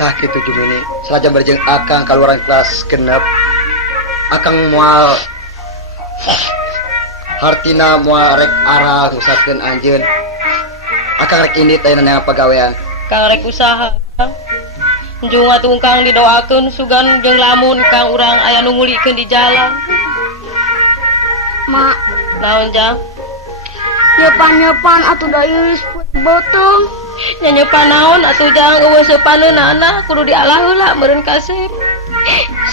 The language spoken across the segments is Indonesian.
Tak itu Jumini saja berjeng akang keluaran kelas genep akang mual hartina mual rek arah usahakeun anjeun akang rek ini teh nang pagawean kang rek usaha Jung atuh kang didoakeun sugan jeung lamun kang urang aya nu ngulikeun di jalan Mak naon jang nyepan atuh da iris botong nyanyepan naon atuh jang eueuh seupaneunana kudu dialah heula meureun kasep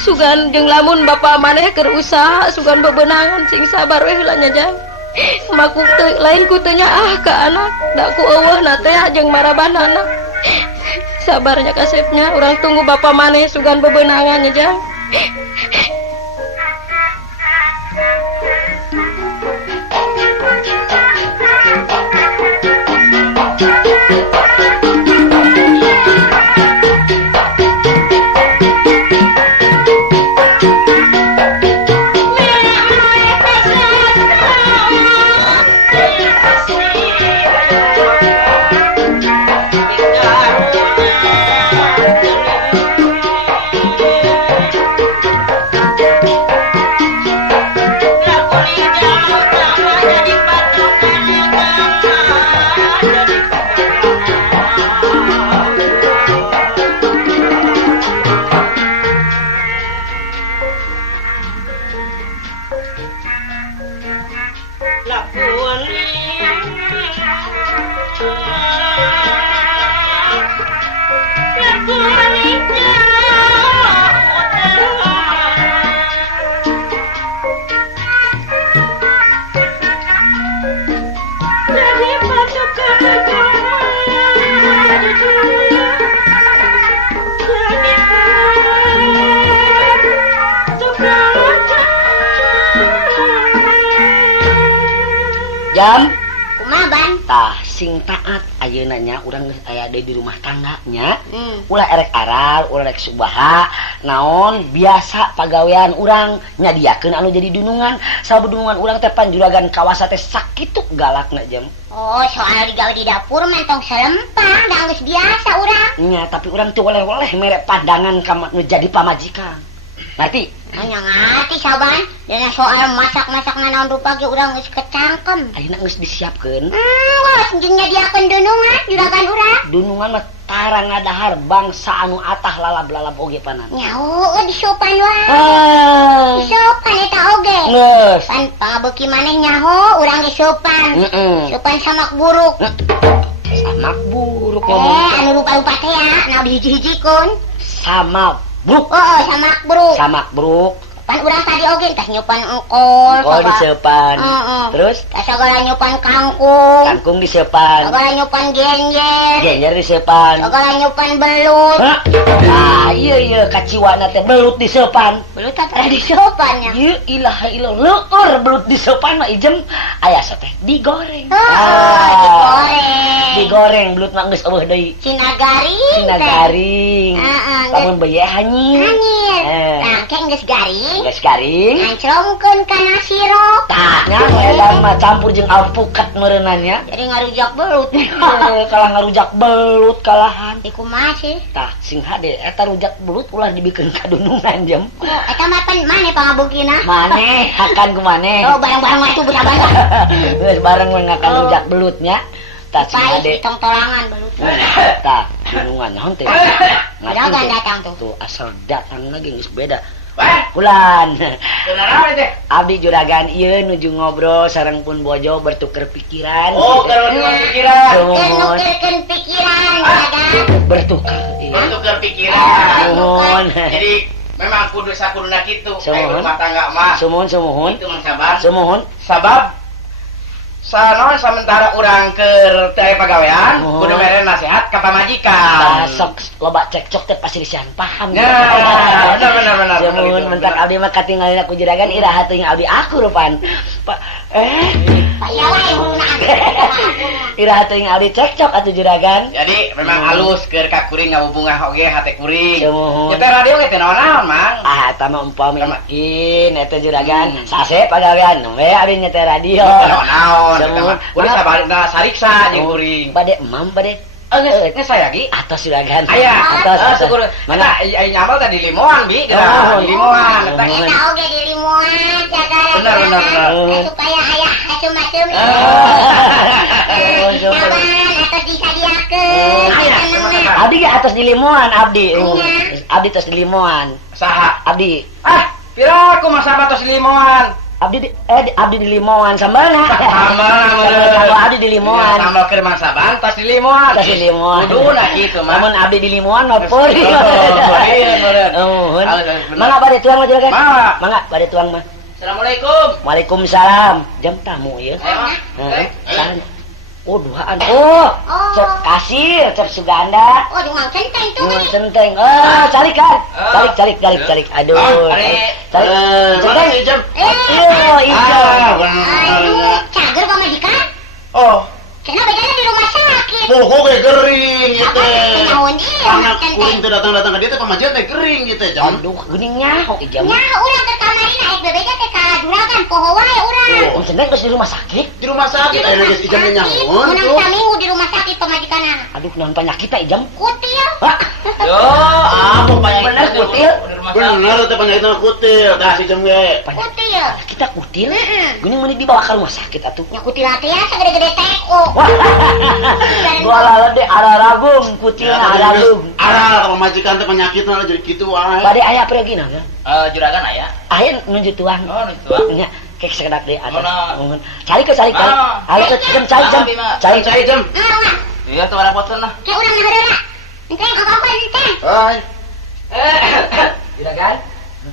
sugan jeung lamun bapa maneh keur usaha sugan bebenangan sing sabar we heula nya jang maku teu lain ku teu nyaah ka anak da ku eueuhna teh jeung marabanana sabarnya kasepnya urang tunggu bapa maneh sugan bebenangan nya jang jam kumaha ban tah sing taat ayeuna nya urang geus aya deui di rumah tangganya ulah erek aral ulah rek subaha naon biasa pagawean urang nyadiakeun anu jadi dunungan sabab dunungan urang teh panjuragan kawasa teh sakitu galakna jam oh soal digawe di dapur mentong selempang da geus biasa urang nya tapi urang teu oleh-oleh mere pandangan ka nu jadi pamajikan ngerti hanya ngati saban dina soal masak-masak naon rupa ge urang geus kecangkem ayeuna geus disiapkeun geus jeung nyadiakeun dunungan juragan urang dunungan mah tara ngadahar bangsa anu atah lalab-lalab oge panan nyaho disopan wae disopan eta oge geus pan pangabeuki maneh nyaho urang ge sopan sopan samak buruk samak buruk anu rupa-rupa teh ya naon dihiji-hijikeun sama bruk samak bruk pan urang tadi oge tah nyopan engkol diseupan terus tah sagala nyopan kangkung diseupan sagala nyopan genjer diseupan sagala nyopan belut iya kaciwana teh belut diseupan belut teh diseupan nya ieu ilaha illallah leur belut diseupan mah ijem aya teh digoreng digoreng belut mah geus eueuh deui cina garing lamun bae hanyir nah keng geus garing ngancrongkeun kana sirup tah nya edan mah campur jeung alpukat meureunanya jadi ngarujak belut kalah ngarujak belut kalahan ieu kumaha sih tah sing hade eta rujak belut ulah dibikeun ka dunungan jam eta mah maneh pangabukina maneh akan ku maneh barang-barang mah itu buta-buta geus bareng ngakan rujak belutnya tah sing hade tong tolangan belut tah dunungan naon teh juragan datang tuh asal datang lagi geus beda Kulan. Abdi juragan ieu nuju ngobrol sareng Pun Bojo bertukar pikiran. Oh, bertukar pikiran. Nukerkeun pikiran juragan. Bertukar. Bertukar pikiran. Nuhun. Jadi memang kudu sakuduna kitu. Sumuhun. Rumah tangga mah. Sumuhun. Itu mah sabar. Sumuhun. Sabab sanon sementara urang keur teh pagawean, kudu mere nasihat ka pamajikan. Sok loba cekcok teh pasti disian paham. Nah, benar. Sumuhun mentak abdi mah katinggalin aku juragan iraha teuing abdi aku rupan. Iraha teuing abdi cekcok atuh juragan. Jadi memang halus keur ka kuring ngabubungah oge hate kuring. Sumuhun. Kita radio ge teh naon-naon, Mang. Eta mah umpami mungkin eta juragan sase pagawean we abdi nyetel radio. Naon-naon. Udah sabarna sariksa jeung kuring. Bade emam bade Geus saya lagi. Atos juragan. Aya, atos. syukur. Mana? Eta ai nyamal tadi limoan bi, Oh, di limoan. oh, Eta Eta oge di limuan jaga. Bener. Supaya aya macem-macem. Saban atos disadiakeun. Abdi ge atos di limuan abdi. Abdi tos di limuan. Saha? Abdi. Pira aku masa batos limoan. Abdi di limuan sambalna. Sambal. Abdi di limuan. Sambal keur masaban tas di limoan. Tas di limuan. Kuduna kitu mah. Namun abdi di limuan mah pori. Meureun. Mangga bade tuang mah juragan. Mangga. Bade tuang mah. Assalamualaikum. Waalaikumsalam. Jam tamu ya. Saran. Oh, duaan. Oh, cep kasir, cep Suganda. Oh, di Mang Centeng tuh. Centeng. Calik kan? Calik. Aduh. Calik. Centeng. Jam. Ijo. Cager pamajikan. Oh, Kenapa jalan di rumah sakit? Poho ge gering gitu. Naon ieu? Anak kuring teh datang-datang ka dieu teh pamajian teh gering gitu jam. Aduh, geuning nyaho ijam. Nya urang ke kamarina aik bebeja teh ka juragan poho wae urang. Om Centeng geus di rumah sakit. Di rumah sakit aya geus ijam nyangun Menang tuh. saminggu di rumah sakit pamajikanana. Aduh, naon penyakit teh ijam? Kutil. yo, apa banyak Bener, kutil. Bener teh penyakitna kutil, tah si jam ge. Kutil. Kita kutil. Geuning meuni dibawa ka rumah sakit atuh. Nya kutil teh ya segede-gede teko. Gua lalede araragum, kutilna araragum. Ara pamajikan teh penyakitna jadi kitu wae. Bade aya pregina kan? Juragan aya. Aya nunjuk tuang. Oh, nu tuang. Nya kek sekedak deui atas. Mana? Cari. Ayo ke jam cari. Cai jam. Iya tuh ada foto nah. Kayak urang ngaheula. Enteng apa-apa enteng. Hai. Juragan.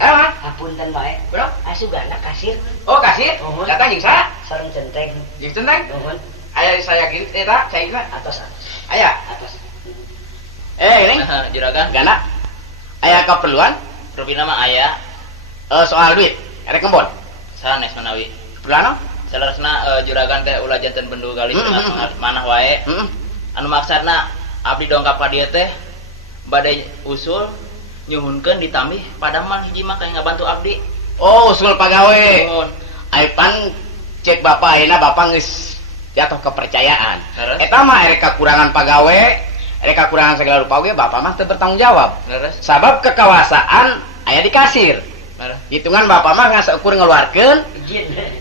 Mah. Hapunten bae. Bro. Suganda kasir. Oh, kasih. Oh. Datang jeung sa? Sareng centeng. Jeung centeng. Nuhun. Aya saya gini eta, saya gini. Atos. Aya. Ini juragan. Gana. Aya keperluan? Rupina mah aya. Soal duit. Erek kembon. Sanes manawi. Keperluan? Salerasna juragan teh ulah janten bendu kali manah wae. Anu maksudna abdi dongkap ka dieu teh bade usul nyuhunkeun ditambih padaman hiji mah kaya ngabantu abdi. Oh, usul pagawe. Aipan cek bapak ayeuna bapak geus jatuh kepercayaan. Eta mah erek kakurangan pagawe, erek kakurangan segala rupa ge bapak mah teu bertanggung jawab. Sabab kekawasaan aya di kasir. Hitungan bapak mah ngasa ukur ngeluarkeun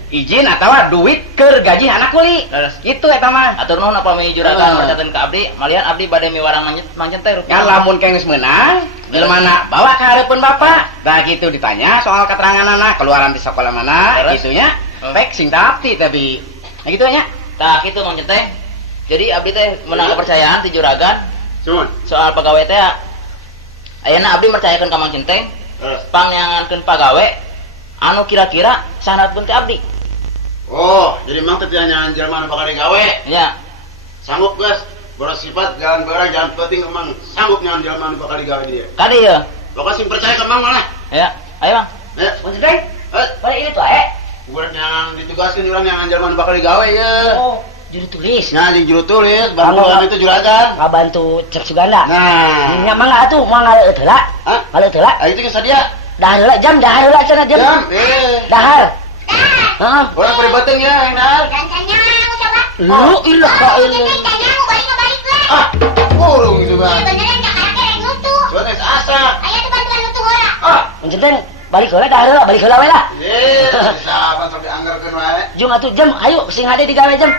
izin atawa duit keur gaji anak kuli. Kitu eta mah. Atur nuhun apa mi juragan percaten ka abdi, malian abdi bade miwarang manjen teh rupiah. Kan lamun geus meunang, jelmana bawa ka hareupeun bapak. Da kitu ditanya soal keteranganana, keluaran di sekolah mana, gitunya. Pek sing tapi nah gitu nya. Tah kitu Mang Centeng. Jadi abdi teh menang kepercayaan ti juragan. Cuman Soal pagawe teh ayeuna abdi mercayakeun ka Mang Centeng. Panyangankeun pagawe anu kira-kira sanadkeun teh abdi. oh, jadi mang teh nyanyian jelema nu bakal digawe. Ya. Sanggup geus boros sifat jalan barang jalan penting emang sanggup nyanyian jelema nu bakal digawe dia. Kadi ya. Pokoknya sing percaya ke mang malah. Ya. Ayo, Bang. Ya, Mang Centeng. Balik ini tuh urang yang ditugaskeun urang yang jelema nu bakal digawe ye. Oh, juru tulis. Nya jeung juru tulis, bantuan itu juragan. Ngabantu cek Suganda. Nah, Nya mangga atuh, mangga heula. hah? Kalau heula. Ayo itu sadia. Dahar heula jam, dahar heula cenah jam. Jam, Dahar. Heeh. orang peribateng ya, Enar. Gancanya aku coba. Lu ilah ka Ini ieu. tanya mau balik lah. Ah, kurung gitu bang. Beneran Jakarta rek nutu. Coba tes asa. Aya tuh bantuan nutu heula. Ah, Mang Centeng balik heula dahar heula, balik heula we lah. saban sampai anggarkeun wae. Jung atuh jam, ayo sing hade digawe jam.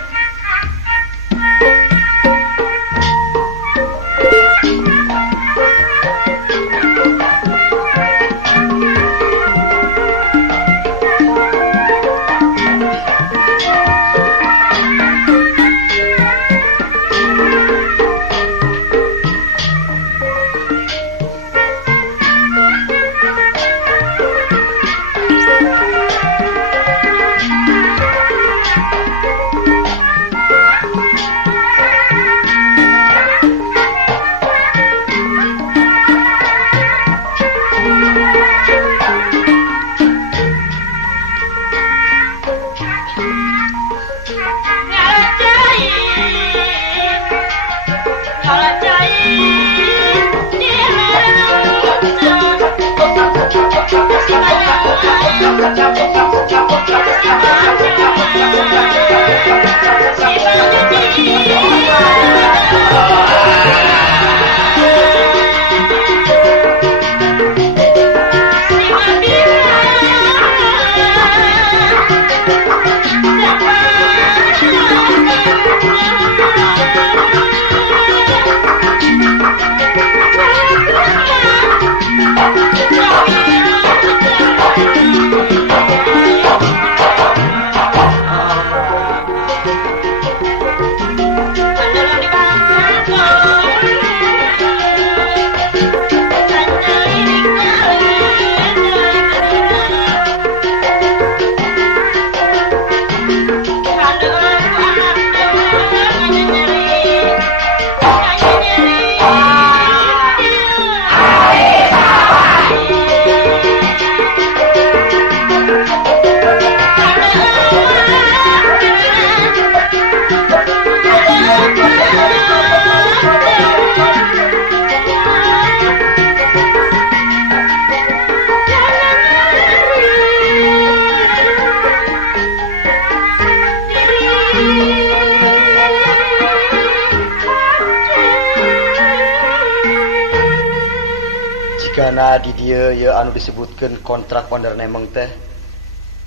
sancana di dia ya anu disebutkan kontrak owner nemeng teh.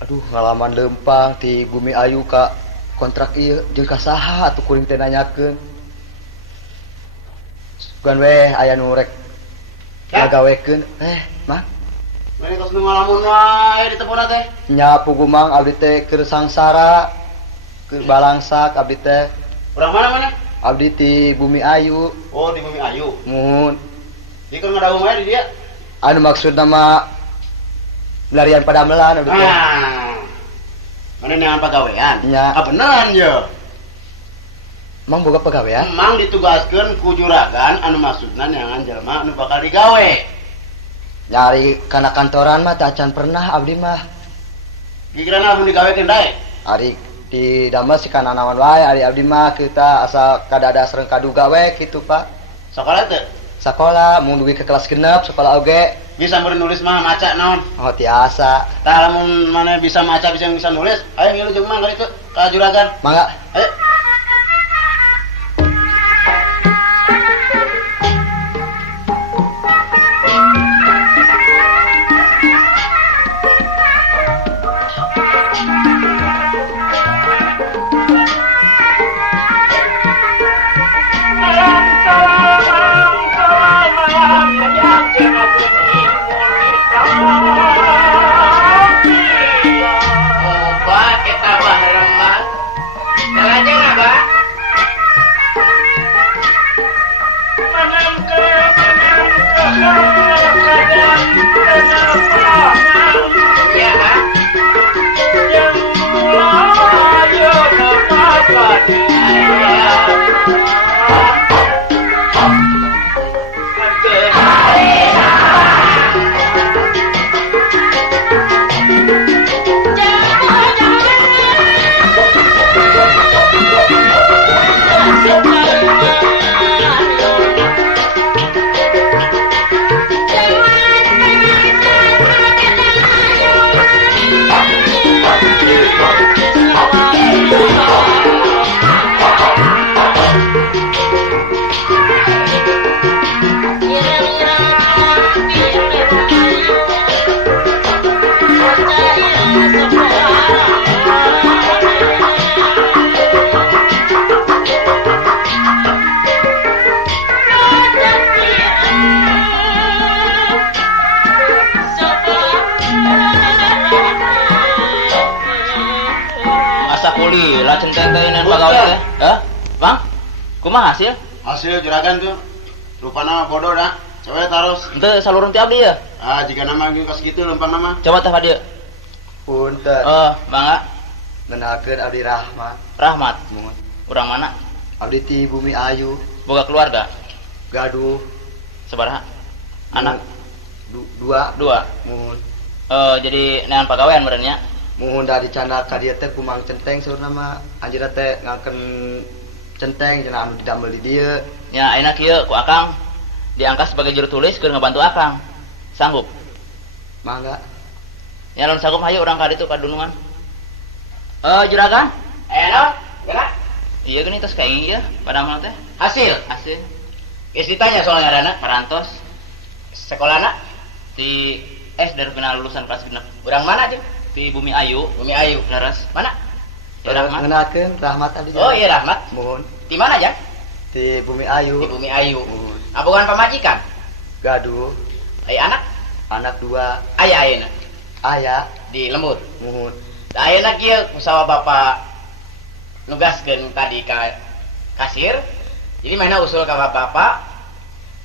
Aduh ngalaman lempang ti Bumi Ayu ka kontrak ieu jeung ka saha atuh kuring teh nanyakeun. Sugan weh aya nu rek ngagawekeun mah. Mari tos nu ngalamun wae di tepuna teh. Nya pugumang abdi teh keur sangsara keur balangsak abdi teh. Urang mana? Abdi ti Bumi Ayu. Oh, di Bumi Ayu. Mun Di keur ngadaung wae di dia. anu maksud nama pelarian padamelan abdi teh. Mana neangan pagawean? Nya. Beneran ya. Mang boga pagawean? Emang ditugaskeun ku juragan anu maksudna neangan jelema anu bakal digawe. Nyari kana kantoran mah teh acan pernah abdi mah. Pikiran anu digawekeun dae. Ari di damel si kana naon wae ari abdi mah kita asa kadada sareng kaduga we kitu Pak. Sakola teh Sakola mun dugi ke kelas genep sekolah oge. bisa menulis mah maca naon. Oh tiasa. Tah lamun mana bisa maca bisa nulis, ayo ngilu jeung mang ka ka juragan. Mangga. Ayo. Kumaha hasil? Hasil juragan tuh rupana bodoh dah. Coba taros. Ente saluran ti abdi ya? Jika nama geus kitu lempang nama. Coba teh dia. Punten. Mangga. Ngenakeun abdi Rahmat. Rahmat. Urang mana? Abdi ti Bumi Ayu. Boga keluarga? Gaduh. Sabaraha? Anak? Dua. Mun. Jadi neangan pagawean meureun nya. Mun dari canda ka dieu teh kumang centeng saurna mah anjeunna teh ngakeun centeng cenah anu didamel di dieu. Ya ayeuna kieu ku Akang diangkat sebagai juru tulis keur ngebantu Akang. Sanggup? Mangga. Ya lamun sanggup hayu urang ka ditu ka dunungan. Juragan? Naon? Gerak. Iya geuning tos kaing ieu padamal teh. Hasil. Geus ditanya soal ngaranna Parantos. Sekolahna Di dari final lulusan kelas genep. urang mana jeung? Di Bumi Ayu. Bumi Ayu. Leres. Mana? Ya Rahmat. Ngenakeun Rahmat abdi. Oh iya Rahmat. Mun. Di mana Jang? Di Bumi Ayu. Di Bumi Ayu. Abogan pamajikan. Gaduh. Anak? Anak dua. Aya ayeuna. Aya. Di Lembut. Mun. Ayeuna kieu kusaha Bapak nugaskeun tadi ka kasir. Jadi mana usul ka Bapak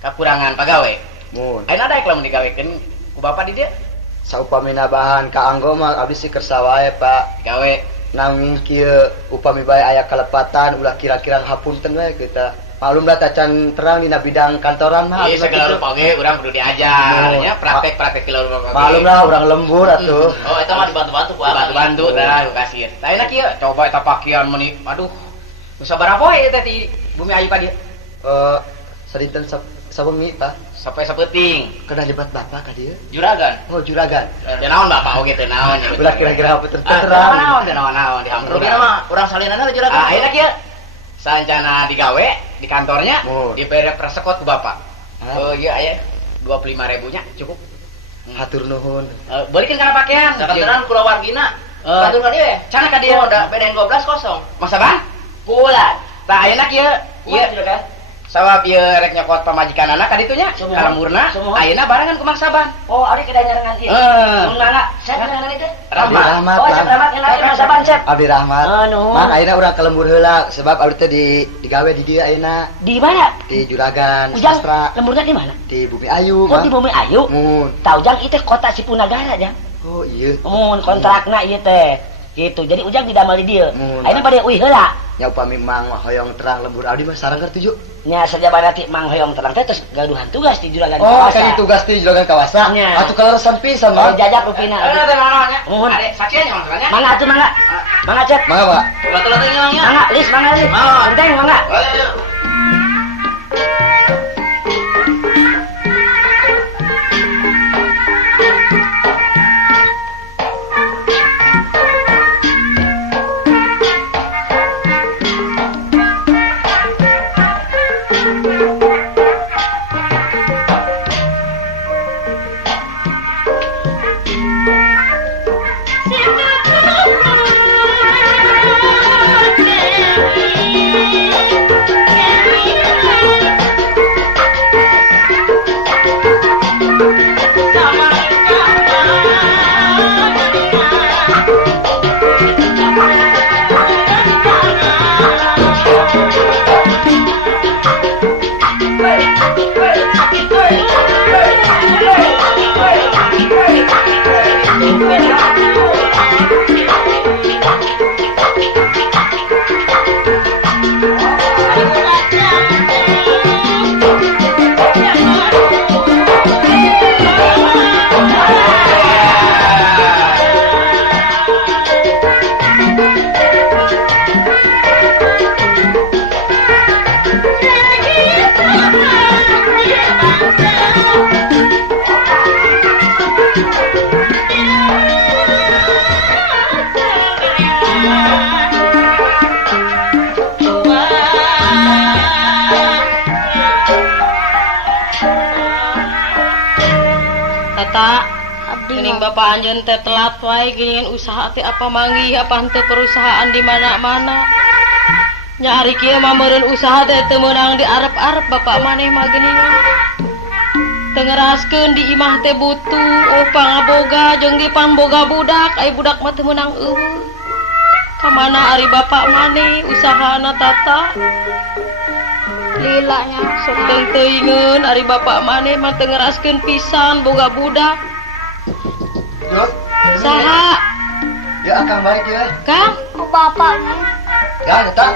kakurangan pagawe. Mun. Ayeuna daek lamun digawekeun ku Bapak di dieu. Saupamina bahan ka anggo mah abdi si kersa wae Pak. Gawe Nanging kieu upami bae aya kalepatan ulah kira-kira hapunten we kita. Malum da tacan terang dina bidang kantoran mah. Iya segala rupa ge urang kudu diajar nya praktek segala rupa. Malum lah urang lembur atuh. Oh eta mah dibantu-bantu ku Akang. Bantu tah ku kasir. Tah ayeuna kieu coba eta pakaian meuni. Aduh. Nu sabaraha poe eta di Bumi Ayu ka dieu? Sadinten sabengi Pak. Sampai sapeting. Kena libat bapak ka dieu? Juragan. Oh juragan. Teu naon Bapak oge teu naon. Ulah kira-kira apa terang. Naon teu naon dihampur. Rupina mah urang salinana juragan. Ayeuna kieu sancana digawe di kantornya Oh. dibere persekot ku Bapak. Hah? Oh iya aya. 25.000-nya cukup. Hatur nuhun. Balikin kana pakaian. Sakanteran kula wargina. Batur ka dieu ya. Cana ka dieu da bedeng 12 kosong. Masa bang? Kulan. Tah ayeuna kieu. Ieu Juragan. sawab ieu rek nyokot pamajikan anak ka ditu nya. Kalamurna ayeuna barengan ku Mang Saban. Oh, ari kada nyarengan ieu. Mun mana? Saya nyarengan itu. Rahmat. Oh, saya Rahmat yang Mang Saban, Cep. Abdi Rahmat. Nuhun. Mang ayeuna urang ke lembur heula sebab abdi teh digawe di dieu ayeuna. Di mana? Di Juragan Ujang, Sastra. lemburnya di mana? Di Bumi Ayu, Oh, di Bumi Ayu. Mun. Tahu Jang itu kota Cipunagara, Jang. Oh iya. Mun kontrakna ieu teh. Gitu. Jadi Ujang didamel di dieu. Mun. Ayeuna bade uih heula. Nya upami Mang hoyong terang lembur abdi mah sareng keur tuju. Nya sajabana ti Mang Hoyong terang teh terus gaduhan tugas di Juragan Oh, Kawasa. kan tugas di Juragan Kawasa. Nya. Atuh kaleresan pisan, Oh, Mang. jajak rupina. Ayeuna teh naonnya? Mohon. Ade saksiannya masalahnya. Mangga atuh mangga. Mangga, Cep. Mangga, Pak. Lato-lato nya. Mangga, Lis, mangga, Lis. Mau. Genteng, mangga. Tata, gening bapak anjeun teh telat wae geuningan usaha teh apa manggih apa henteu perusahaan di mana-mana. Nya ari kieu mah meureun usaha teh teu meunang diarep-arep bapak maneh mah geuningan. Teu ngeraskeun di imah teh butuh, oh pangaboga jeung di panboga budak, ai budak mah teu meunang eueuh. Ka mana ari bapak maneh usahana Tata? Lilanya sok teuingeun ari bapak maneh mah teu ngeraskeun pisan boga budak. Yuk. Saha? Ya akang balik ya. Kang? Ku bapaknya. Ya, eta.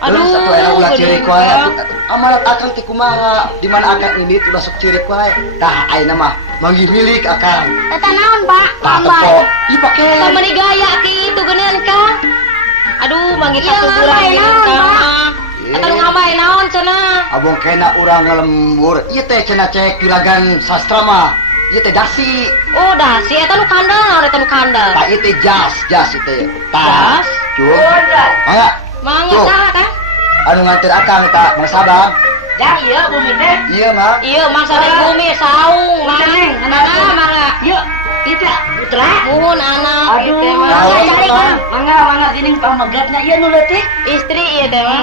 Aduh, satu enak ulah geuning, cirik wae. Kang. Amalat akang teh kumaha? Di mana akang ini udah sok cirik wae. Tah ayeuna mah manggih milik akang. Eta naon, Pak? Tah tepo. Ih pake. Samani gaya kitu geuneun Kang. Aduh, manggih Iya, katuturan ngabai geuneun naon, Kang. Pak? mah. Eta nu ngabai naon cenah? Abong kena urang ngelembur. Ieu teh cenah cek Juragan Sastra mah. Ieu teh dasi. Oh, dah si eta nu kandel, naon eta nu kandel? Tah ieu teh jas ieu teh. Jas? Cuy. Mangga. Mangga Tuh. saha Kang? Anu nganter akang eta Mang Sabang. Jang ieu bumi teh. Iya, Mang. Ieu mangsa rek bumi saung, Neng, mana mangga? Ieu, itu putra. Nuhun anak Aduh, ieu teh mah. Naon, cari Kang? Kang. Mangga geuning pamegatna ieu nu leutik. Istri ieu teh mah.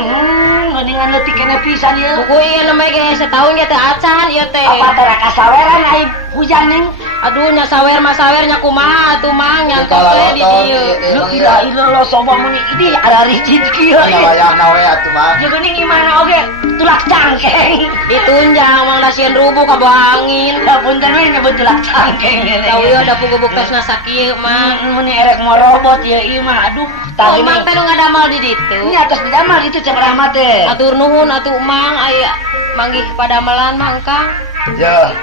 Geuningan leutik keneh pisan ieu. Buku ieu namanya ge setahun ge teh acan ieu teh. Apa teh raka saweran ai hujan ning. Aduh nya sawer mah sawer nya kumaha atuh mang nyantok teh di dieu. Lu ila lo sobo muni idi ada ricit kieu. Anu wayahna we atuh mah. Ya geuning imana oge tulak cangkeng. Ditunjang mang da sieun rubuh ka bawah angin. Da punten we nyebut tulak cangkeng. Tahu ieu da pugubuk tesna sakieu mah. Muni erek mau robot ya ieu mah aduh. Oh mang teh nu ngadamal di ditu. Ini atas didamal itu Ceng Rahmat teh. Atur nuhun atuh mang aya manggih padamelan mang Kang. Ya.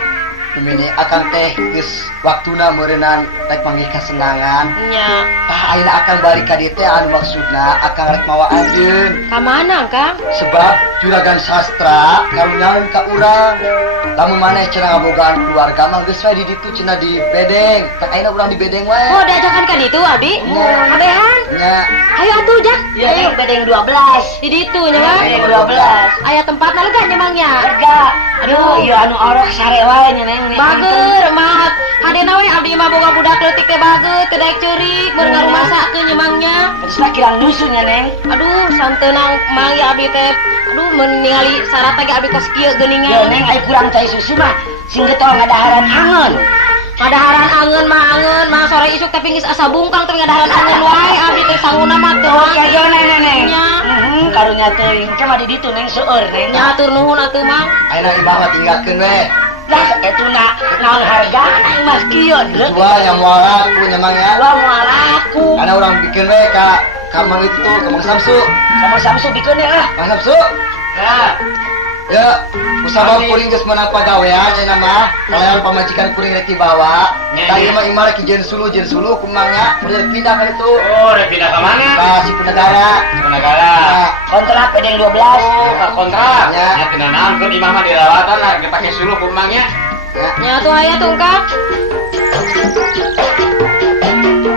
Dumini akang teh geus waktuna meureunnan rek manggih kasenangan. Nya. Tah ayeuna akang balik ka dieu teh anu maksudna akang rek mawa anjeun. Ka mana Kang? Sebab Juragan Sastra karunyaeun ka urang. Lamun maneh cenah ngabogaan keluarga mah geus wae di ditu cenah di bedeng. Tak ayeuna urang di bedeng wae. Oh diajakan ka ditu Abi? Kabehan. Nya. Ayo atuh Jak. Ya ning bedeng 12. Di ditu nya kan? Bedeng 12. Aya tempatna lega nya mangnya. Lega. Aduh, ieu anu orok sare wae nya neng. nih. Bager mah. Hadena we abdi mah boga budak leutik teh bager, teu daek ceurik, beur ngarumasakeun nyemangnya. Terus lah kirang nusunya neng. Aduh, santeunang mang ya abdi teh. Aduh, mun ningali syarat ge abdi kos kieu Yo geuningan. neng ai kurang cai susu mah. Sing getol ngadaharan angeun. Ngadaharan angeun mah sore isuk tapi geus asa bungkang tapi ngadaharan angeun wae abdi teh sanguna mah teu. Oh ya yo neng neng. Nya. Karunya teuing teh mah di ditu neng seueur neng. Nya atur nuhun atuh mang. Ayeuna imah mah tinggalkeun we. Lah etuna naon harga aing mah kieu deuleu. Jual yang moal laku nyamang ya. Wah moal laku. Karena orang bikin we ka Mang itu, ka Mang Samsu. Sama Samsu bikeun ya. Mang Samsu. Nah, Ya, usaha kuring geus meunang pagawean cenah mah. Kalayan pamajikan kuring rek dibawa. Tadi mah imah rek jeung sulu kumangnya udah pindah ka itu. Oh, udah pindah ke mana? Ka Sipunegara. Negara. kontrak pedeng 12. Oh, Pak kontrak. Ya. Ya, kena naon kan imah mah dirawatan lah, kita pakai suluh kumangnya. Nya tuh aya tuh Kang.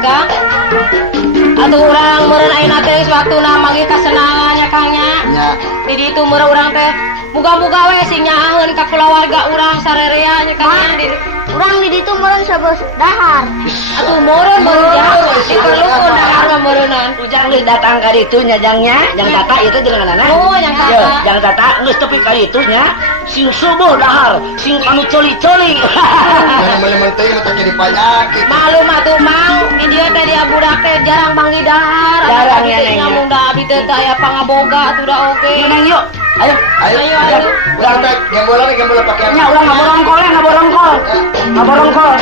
Kang. Atuh urang meureun ayeuna teh waktuna manggi kasenangannya Kangnya. Ya. Di ditu meureun urang teh muga-muga we sing nyaeun ka kulawarga urang sarerea nya Kangnya di Urang di ditu meureun sabos dahar. atuh meureun jauh diperlukeun dahar mah meureunan. Ujang geus datang ka ditu nya jangnya, jang tata itu jeung ngaranna. Oh, yang tata. Yo, jang tata geus tepi ka ditu nya, sing subuh dahar, sing anu coli-coli. Mana mana teh mah jadi penyakit. Malum atuh mang di dieu teh dia budak teh jarang manggi dahar. Jarang Abdi ya, teh Neng, ya. nyamun da abdi teh teh aya pangaboga atuh da oge. Yuk neng yuk. Ayo. Ayo, Ayo. Urang teh gembolan pakai. Nya urang ngaborongkol ya, ngaborongkol. Ngaborongkol.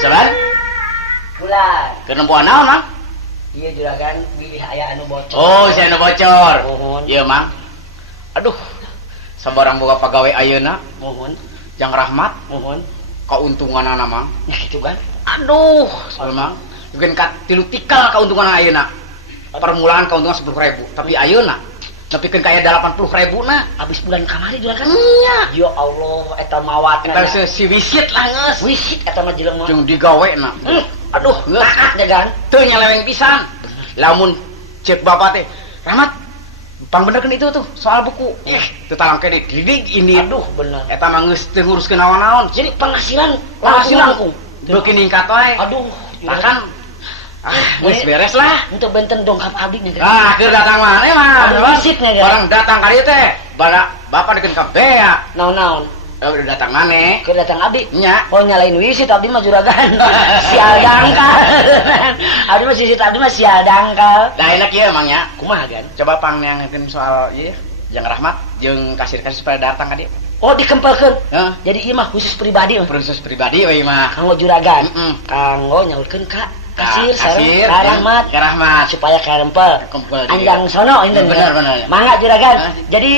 Sabar. Bulan. Keur nempuan naon, Mang? Ieu juragan bilih aya anu bocor. Oh, saya anu bocor. Mohon. Iya, Mang. Aduh. Sabarang boga pagawe ayeuna, Mohon. Jang Rahmat, Mohon. kauntunganana, Mang. Ya gitu kan. Aduh, soal Mang. Mungkin ka 3 tikal kauntungan ayeuna. Permulaan keuntungan 10.000, tapi ayeuna nepikeun ka aya 80.000 na. Abis bulan kamari juragan. Nya. Ya Allah, eta mawat. Eta si wisit lah geus. Wisit eta mah jelema. Jeung digawena. Aduh, geus Taat jagan. teu nyeleweng pisan. Lamun cek bapak teh, Rahmat, pang benerkeun itu tuh soal buku. Teu talang kene dididik ini. Aduh, bener. Eta mah geus teu nguruskeun naon-naon. Jadi penghasilan Penghasilan beuki ningkat wae. Aduh, Bahkan geus beres lah. untuk benten dongkap abdi nih. Ah, keur datang mana mah? Aduh, wisitnya, Gan. Orang datang kali teh, bala bapak dikeun ka bea. Naon-naon. Udah datang mana? Keur datang abdi. Nya. Oh nyalain wisit abdi mah juragan. Sial dangkal. Abdi mah wisit abdi mah sial dangkal. Dah enak ieu Mang nya. Kumaha gan? Coba pang neangeun soal ieu Jang Rahmat jeung kasir-kasir pada datang ka dieu. Oh dikempelkeun. Heeh. Jadi ieu mah khusus pribadi mah. Proses pribadi we mah. Kanggo juragan. Mm-mm. Kanggo nyaurkeun ka kasir kasir, sareng Ka Rahmat. Ka Rahmat. Supaya karempel. Kempel dia. Anjang sono enten. Bener. Mangga juragan. Ah. Jadi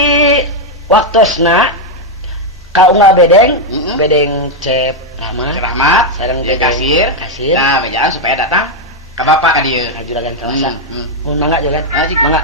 waktosna ka unggal bedeng, Mm-mm. bedeng cep Rahmat. Ka Rahmat Sareng jeung bedeng kasir. Nah, bejaan supaya datang ka bapak ka dieu. Ka juragan kawasan. Hmm. Mun mangga juragan. Ah, cik. Mangga.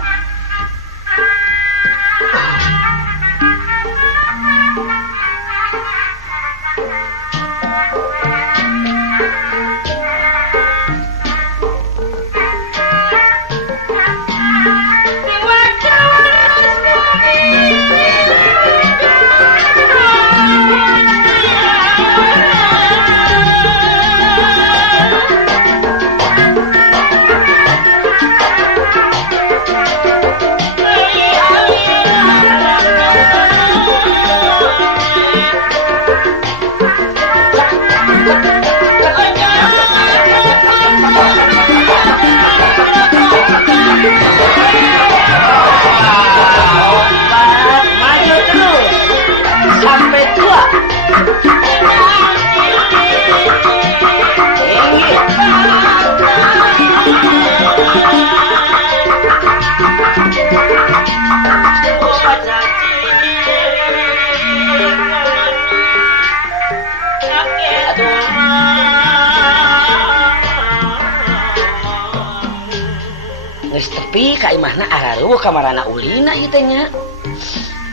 ka imahna araruh kamarana ulina ieu teh nya.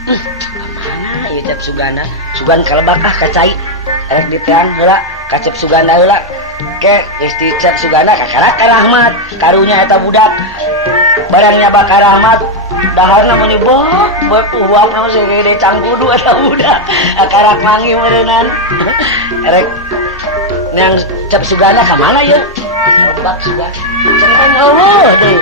Mana ieu Cep Suganda? Sugan kalebak kacai. Rek ditean heula ka Cep Suganda heula. Ke isti Cep Suganda kakarak ka Rahmat, karunya eta budak. Barangnya bakar Rahmat daharna menyebok uap naon segede cangkudu eta budak. Karak mangi meureunnan. Rek yang Cep Suganda ka mana ye? Kalebak Suganda. Cenah eueuh deui.